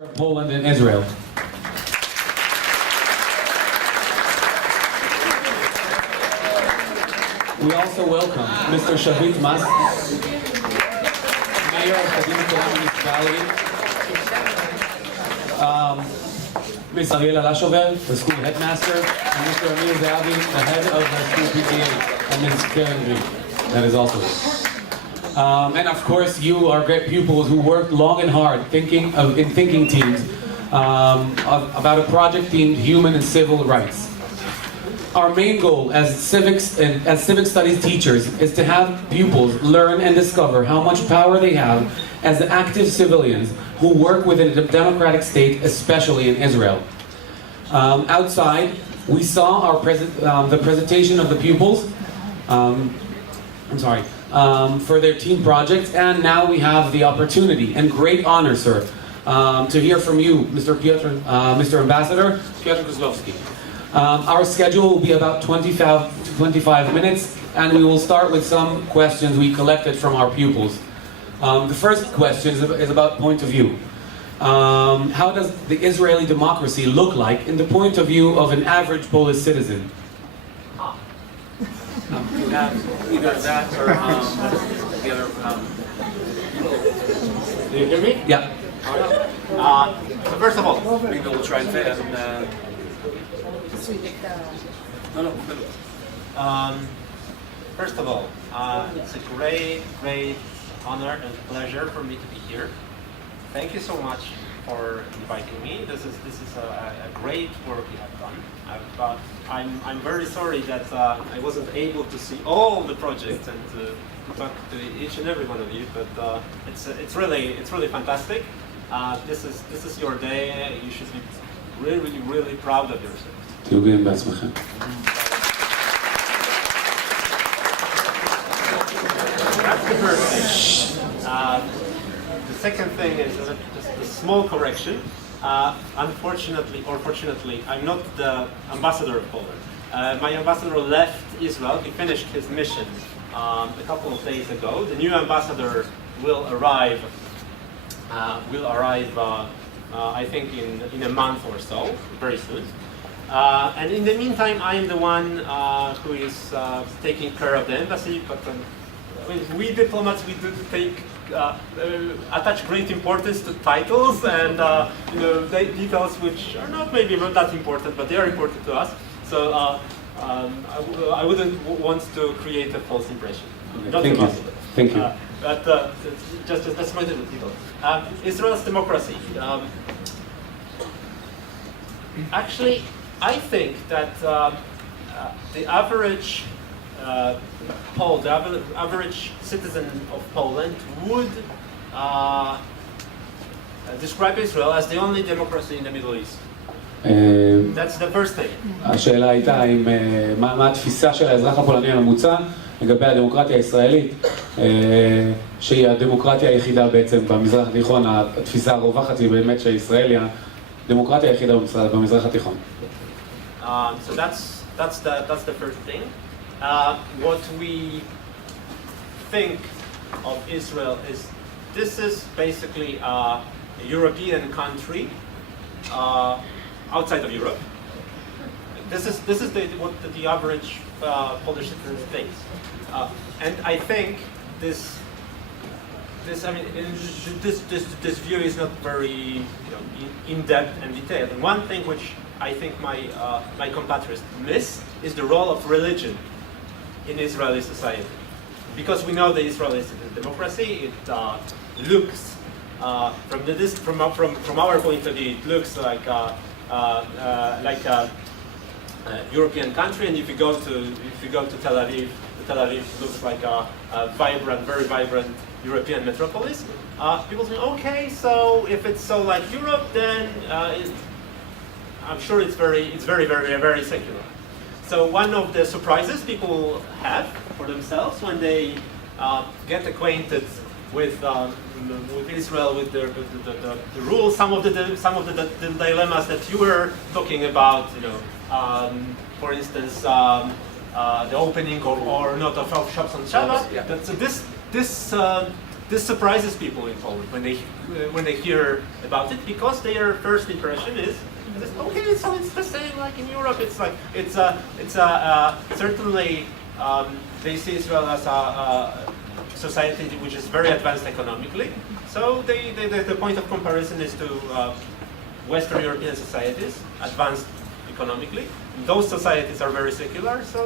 Poland and Israel. We also welcome Mr. Shavit Mas, Mayor of Hatimat Municipality, Ms. Ariela Lashover, the school headmaster, and Mr. Amir Zahavi, the head of the school PTA, and Ms. Karen Green, that is also here. And of course, you are great pupils who worked long and hard in thinking teams about a project themed human and civil rights. Our main goal as civic studies teachers is to have pupils learn and discover how much power they have as active civilians who work within a democratic state, especially in Israel. Outside, we saw the presentation of the pupils. For their team projects, and now we have the opportunity and great honor, sir, to hear from you, Mr. Ambassador Piotr Kozlowski. Our schedule will be about 25 minutes, and we will start with some questions we collected from our pupils. The first question is about point of view. How does the Israeli democracy look like in the point of view of an average Polish citizen? You have either that or the other. Do you hear me? Yeah. So first of all, maybe we'll try and fit it. First of all, it's a great honor and pleasure for me to be here. Thank you so much for inviting me. This is a great work you have done. I'm very sorry that I wasn't able to see all the projects and to talk to each and every one of you, but it's really fantastic. This is your day. You should be really proud of yourself. That's the first thing. The second thing is just a small correction. Unfortunately, or fortunately, I'm not the ambassador of Poland. My ambassador left Israel. He finished his mission a couple of days ago. The new ambassador will arrive. I think in a month or so, very soon. And in the meantime, I am the one who is taking care of the embassy. But we diplomats, we do attach great importance to titles and details which are not maybe not that important, but they are important to us. So I wouldn't want to create a false impression. Okay, thank you. But just that's my little detail. Israel's democracy. Actually, I think that the average the average citizen of Poland would describe Israel as the only democracy in the Middle East. That's the first thing. השאלה הייתה מה התפיסה של האזרח הפולני הממוצע לגבי הדמוקרטיה הישראלית, שהיא הדמוקרטיה היחידה בעצם במזרח התיכון. התפיסה הרווחת היא באמת שישראל היא הדמוקרטיה היחידה במזרח התיכון. So that's the first thing. What we think of Israel is this is basically a European country outside of Europe. This is what the average Polish citizen thinks, and I think this view is not very in depth and detailed. And one thing which I think my compatriots miss is the role of religion in Israeli society, because we know that Israel is a democracy. It looks from our point of view, it looks like a European country. And if you go to Tel Aviv looks like a very vibrant European metropolis. People say, okay, so if it's so like Europe, then I'm sure it's very secular. So one of the surprises people have for themselves when they get acquainted with Israel, with the rules, some of the dilemmas that you were talking about, for instance, the opening or not of shops on Shabbat. Yeah. So this surprises people in Poland when they hear about it, because their first impression is, okay, so it's the same like in Europe. It's like certainly they see Israel as a society which is very advanced economically. So the point of comparison is to Western European societies, advanced economically. Those societies are very secular, so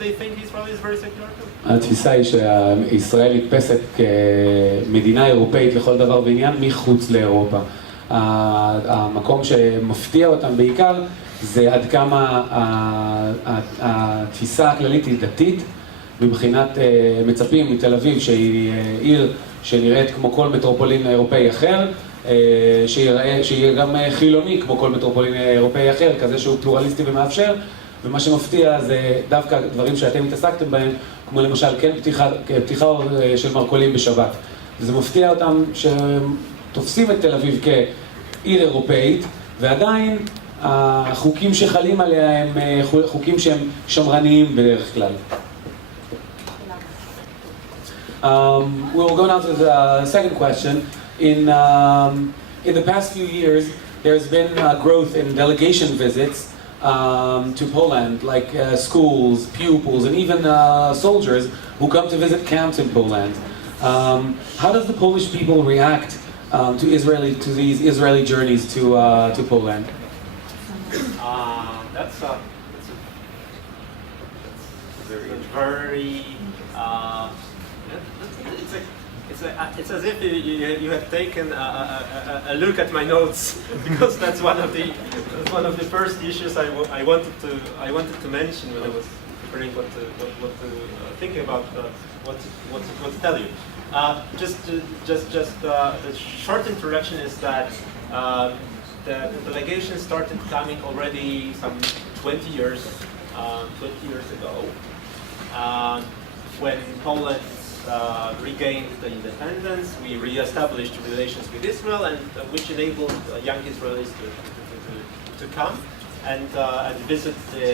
they think Israel is very secular too. התפיסה היא שישראל נתפסת כמדינה אירופאית לכל דבר ועניין מחוץ לאירופה. המקום שמפתיע אותם בעיקר זה עד כמה התפיסה הכללית היא דתית, מבחינת מצפים מתל אביב שהיא עיר שנראית כמו כל מטרופולין אירופאי אחר, שיהיה גם חילוני כמו כל מטרופולין אירופאי אחר, כזה שהוא פלורליסטי ומאפשר, ומה שמפתיע זה דווקא דברים שאתם התעסקתם בהם, כמו למשל כן פתיחה של מרכולים בשבת. וזה מפתיע אותם שתופסים את תל אביב כעיר אירופאית, ועדיין החוקים שחלים עליה הם חוקים שהם שמרניים בדרך כלל. We'll go now to the second question. In the past few years, there's been growth in delegation visits to Poland, like schools, pupils, and even soldiers who come to visit camps in Poland. How does the Polish people react to these Israeli journeys to Poland? That's a very it's as if you have taken a look at my notes, because that's one of the first issues I wanted to mention when I was preparing what to thinking about what to tell you. Just the short introduction is that the delegation started coming already some 20 years ago, when Poland regained the independence. We re-established relations with Israel, and which enabled young Israelis to come and visit the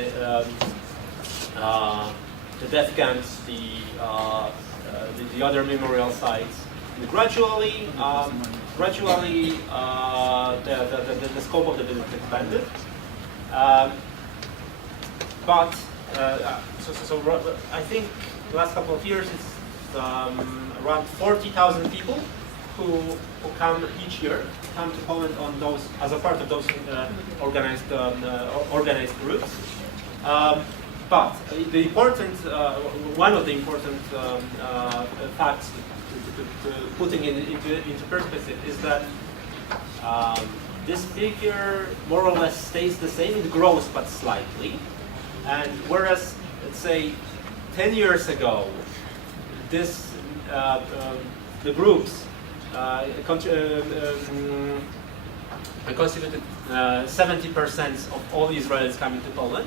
death camps, the other memorial sites. And gradually, the scope of the visit expanded. But I think the last couple of years it's around 40,000 people who come each year, come to Poland on those as a part of those organized groups. But one of the important facts to putting into perspective is that this figure more or less stays the same. It grows but slightly, and whereas let's say 10 years ago, the groups constituted 70% of all Israelis coming to Poland.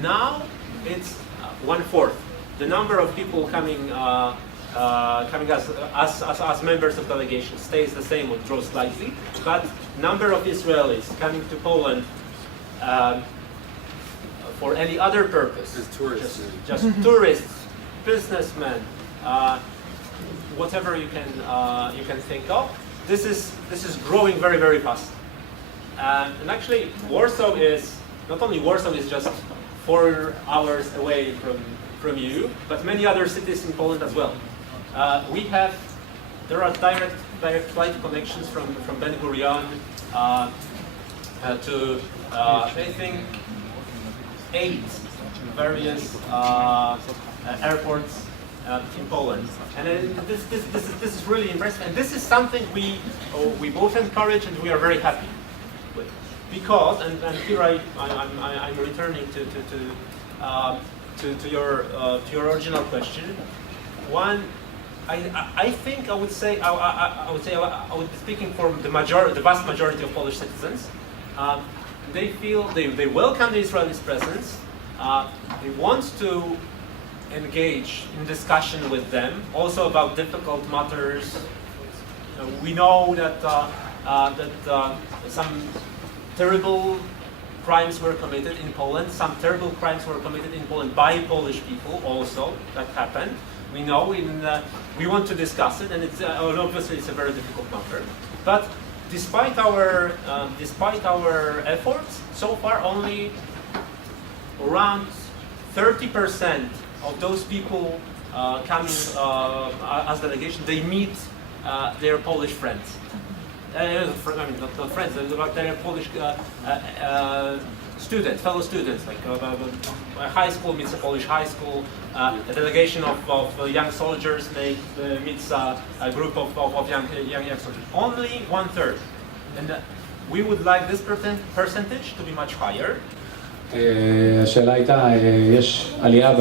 Now it's 1/4. The number of people coming as members of delegation stays the same or grows slightly, but number of Israelis coming to Poland for any other purpose, just tourists, businessmen, whatever you can think of, this is growing very, very fast. And actually, Warsaw is not only Warsaw is just 4 hours away from you, but many other cities in Poland as well. There are direct flight connections from Ben Gurion to I think 8 various airports in Poland, and this is really impressive, and this is something we both encourage and we are very happy with, because and here I'm returning to your original question. One, I think I would be speaking for the vast majority of Polish citizens. They feel they welcome the Israelis' presence. They want to engage in discussion with them, also about difficult matters. We know that some terrible crimes were committed in Poland. Some terrible crimes were committed in Poland by Polish people also, that happened. We know, we want to discuss it, and it's obviously it's a very difficult number. But despite our efforts, so far only around 30% of those people coming as delegation, they meet their Polish friends. I mean, not friends, but their Polish students, fellow students, like a high school meets a Polish high school, a delegation of young soldiers meets a group of young soldiers. Only 1/3. And we would like this percentage to be much higher. השאלה הייתה, יש עלייה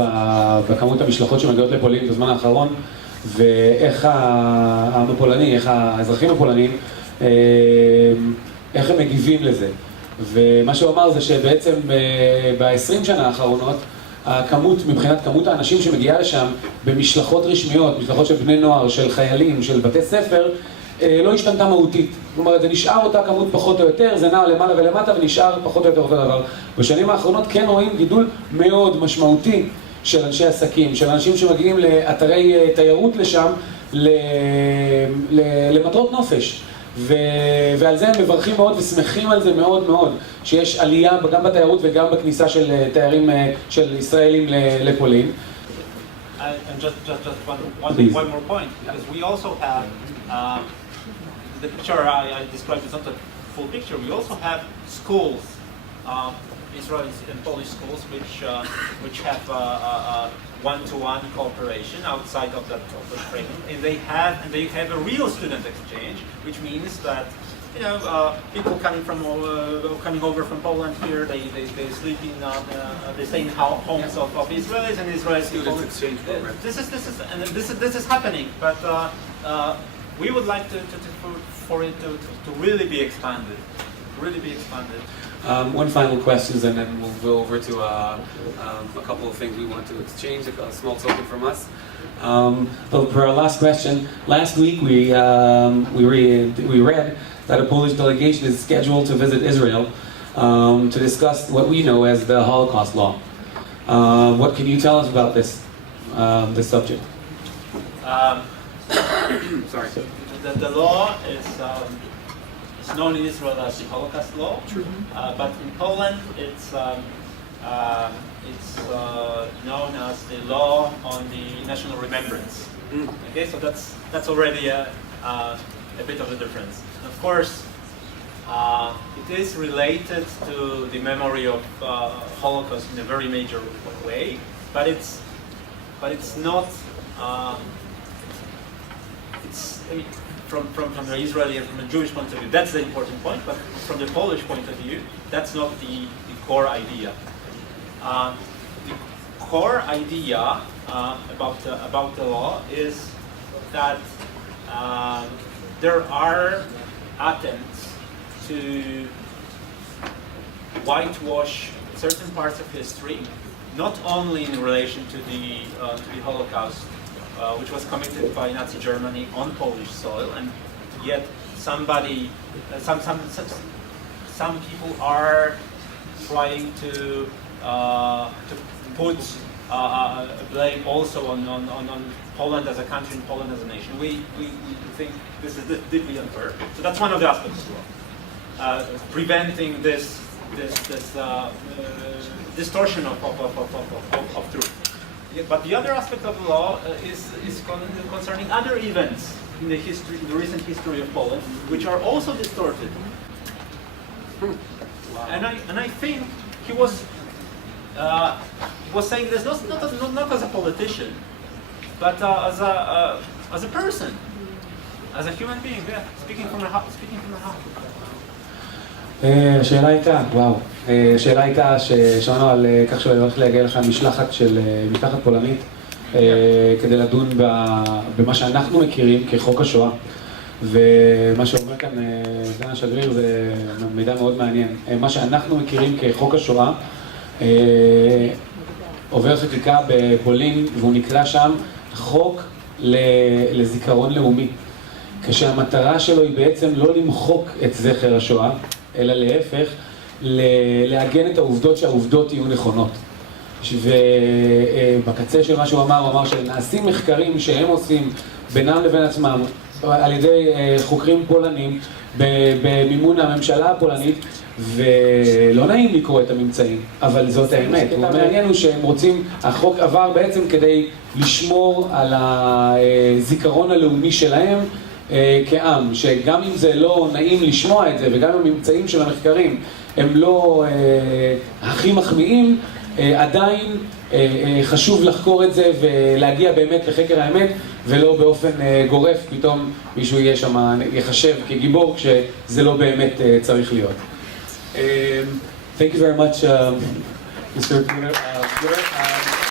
בכמות המשלחות שמגיעות לפולין בזמן האחרון, ואיך העם הפולני, איך האזרחים הפולנים, איך הם מגיבים לזה. ומה שהוא אמר זה שבעצם ב-20 שנה האחרונות, מבחינת כמות האנשים שמגיעה לשם במשלחות רשמיות, משלחות של בני נוער, של חיילים, של בתי ספר, לא השתנתה מהותית. זאת אומרת, זה נשאר אותה כמות פחות או יותר, זה נע למעלה ולמטה ונשאר פחות או יותר אותו דבר. בשנים האחרונות כן רואים גידול מאוד משמעותי של אנשי עסקים, של אנשים שמגיעים לאתרי תיירות לשם למטרות נופש. ועל זה הם מברכים מאוד ושמחים על זה מאוד מאוד, שיש עלייה גם בתיירות וגם בכניסה של תיירים של ישראלים לפולין. And just one more point, because we also have the picture I described is not a full picture. We also have schools, Israeli and Polish schools, which have one-to-one cooperation outside of the training, and they have a real student exchange, which means that people coming over from Poland here, they sleep in they stay in homes of Israelis and Israeli students exchange program. This is happening, but we would like for it to really be expanded. One final question, and then we'll go over to a couple of things we want to exchange, a small token from us. But for our last question, last week we read that a Polish delegation is scheduled to visit Israel to discuss what we know as the Holocaust law. What can you tell us about this subject? Sorry. The law is known in Israel as the Holocaust law, but in Poland it's known as the law on the national remembrance. Okay, so that's already a bit of a difference. Of course, it is related to the memory of Holocaust in a very major way, but it's not. I mean, from the Israeli and from the Jewish point of view, that's the important point. But from the Polish point of view, that's not the core idea. The core idea about the law is that there are attempts to whitewash certain parts of history, not only in relation to the Holocaust, which was committed by Nazi Germany on Polish soil, and yet some people are trying to put blame also on Poland as a country and Poland as a nation. We think this is deeply unfair. So that's one of the aspects as well, preventing this distortion of truth. But the other aspect of the law is concerning other events in the recent history of Poland, which are also distorted. And I think he was saying this not as a politician, but as a person, as a human being. Yeah, speaking from the heart. השאלה הייתה ששמענו על כך שהוא הולך להגיע לך משלחת פולנית כדי לדון במה שאנחנו מכירים כחוק השואה, ומה שאומר כאן סגן השגריר זה מידע מאוד מעניין. מה שאנחנו מכירים כחוק השואה עובר חקיקה בפולין, והוא נקרא שם חוק לזיכרון לאומי, כשהמטרה שלו היא בעצם לא למחוק את זכר השואה, אלא להפך, לעגן את העובדות שהעובדות יהיו נכונות. ובקצה של מה שהוא אמר שנעשים מחקרים שהם עושים בינם לבין עצמם על ידי חוקרים פולנים במימון הממשלה הפולנית, ולא נעים לקרוא את הממצאים, אבל זאת האמת. המעניין הוא שהם רוצים, החוק עבר בעצם כדי לשמור על הזיכרון הלאומי שלהם כעם, שגם אם זה לא נעים לשמוע את זה, וגם אם הממצאים של המחקרים הם לא הכי מחמיאים, עדיין חשוב לחקור את זה ולהגיע באמת לחקר האמת, ולא באופן גורף פתאום מישהו יהיה שם, יחשב כגיבור כשזה לא באמת צריך להיות. Thank you very much, Mr. Bruner.